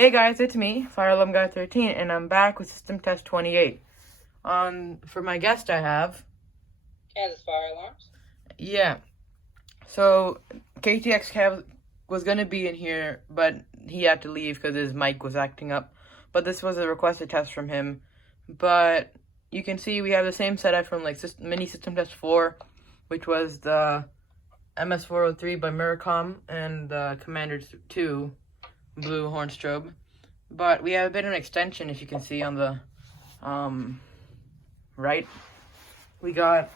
Hey guys, it's me, Fire Alarm Guy 13, and I'm back with System Test 28. For my guest, I have Kansas Fire Alarms. Yeah. So KTX Kev was gonna be in here, but he had to leave because his mic was acting up. But this was a requested test from him. But you can see we have the same setup from like Mini System Test 4, which was the MS403 by Miracom and the Commander 2 blue horn strobe. But we have a bit of an extension, if you can see on the right. We got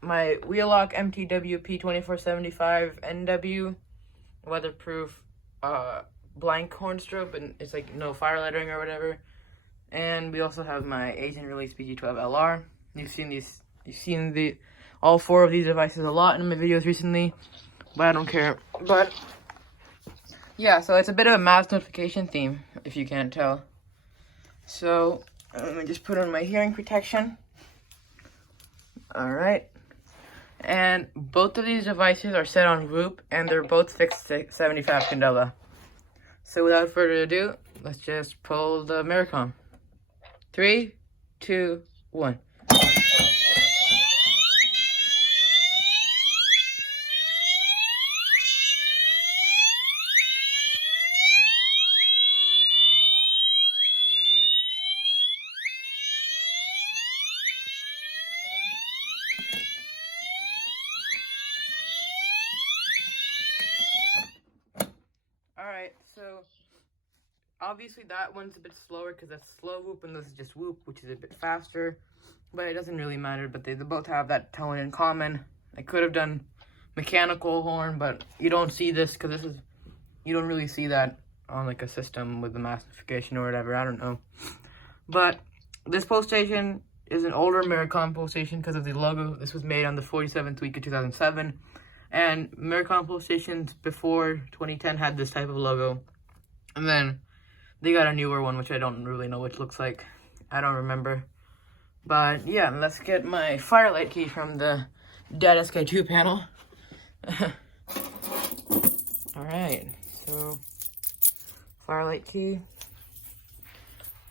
my Wheelock MTWP 2475 NW weatherproof blank horn strobe, and it's like no fire lettering or whatever. And we also have my Asian Release BG12 LR. You've seen all four of these devices a lot in my videos recently, but I don't care. But yeah, so it's a bit of a mass notification theme, if you can't tell. So let me just put on my hearing protection. Alright. And both of these devices are set on Whoop, and they're both fixed to 75 candela. So without further ado, let's just pull the Miracom. 3, 2, 1. Alright, so obviously that one's a bit slower because that's slow Whoop, and this is just Whoop, which is a bit faster. But it doesn't really matter, but they both have that tone in common. I could have done mechanical horn, but you don't see this because you don't really see that on like a system with the mass notification or whatever, I don't know. But this pulse station is an older Miracom pulse station because of the logo. This was made on the 47th week of 2007. And Miracom pulse stations before 2010 had this type of logo. And then they got a newer one, which I don't really know what it looks like. I don't remember. But yeah, let's get my Firelight key from the Data Sky 2 panel. Alright, so Firelight key.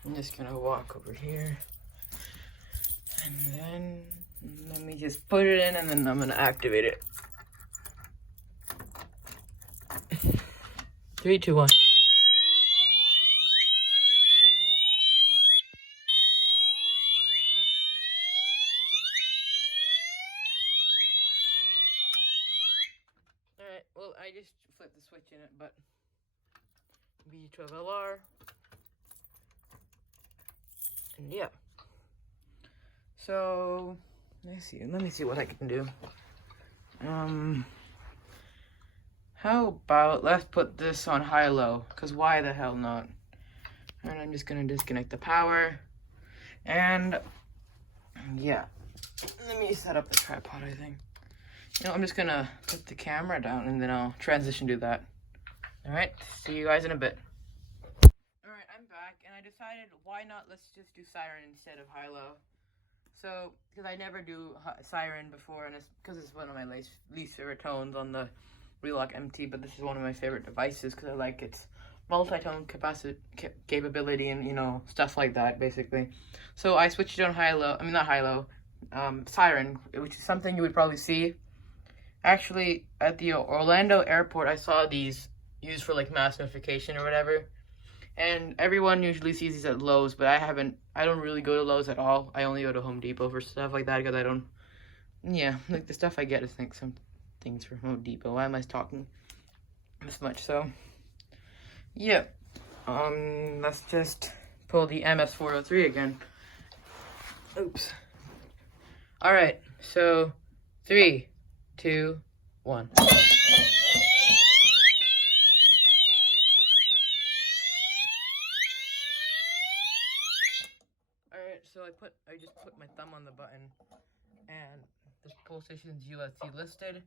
I'm just gonna walk over here. And then let me just put it in, and then I'm gonna activate it. 3, 2, 1. Alright, well, I just flipped the switch in it, but BG12LR. And yeah. So, let me see what I can do. How about, let's put this on high-low, because why the hell not? And I'm just going to disconnect the power. And, yeah. Let me set up the tripod, I think. You know, I'm just going to put the camera down, and then I'll transition to that. Alright, see you guys in a bit. Alright, I'm back, and I decided, why not, let's just do siren instead of high-low. So, because I never do siren before, and it's because it's one of my least favorite tones on the Wheelock MT, but this is one of my favorite devices because I like its multi-tone capability and, you know, stuff like that, basically. So I switched it on siren, which is something you would probably see. Actually, at the Orlando airport, I saw these used for, like, mass notification or whatever. And everyone usually sees these at Lowe's, but I don't really go to Lowe's at all. I only go to Home Depot for stuff like that because like the stuff I get is like some things from Home Depot. Why am I talking this much? So, yeah. Let's just pull the MS403 again. Oops. Alright, so 3, 2, 1. So I just put my thumb on the button, and this pulse station is ULC listed,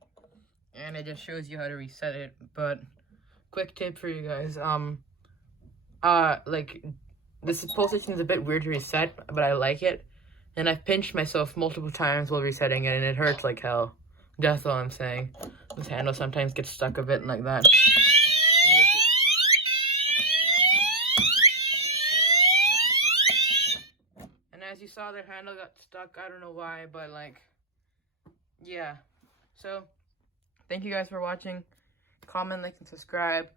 and it just shows you how to reset it. But quick tip for you guys, like this pulse station is a bit weird to reset, but I like it, and I've pinched myself multiple times while resetting it, and it hurts like hell. That's all I'm saying. This handle sometimes gets stuck a bit like that. as you saw, their handle got stuck. I don't know why, but like, yeah. So, thank you guys for watching. Comment, like, and subscribe.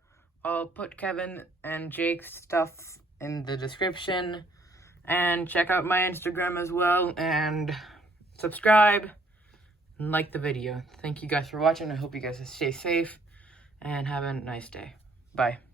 I'll put Kevin and Jake's stuff in the description. And check out my Instagram as well. And subscribe and like the video. Thank you guys for watching. I hope you guys stay safe and have a nice day. Bye.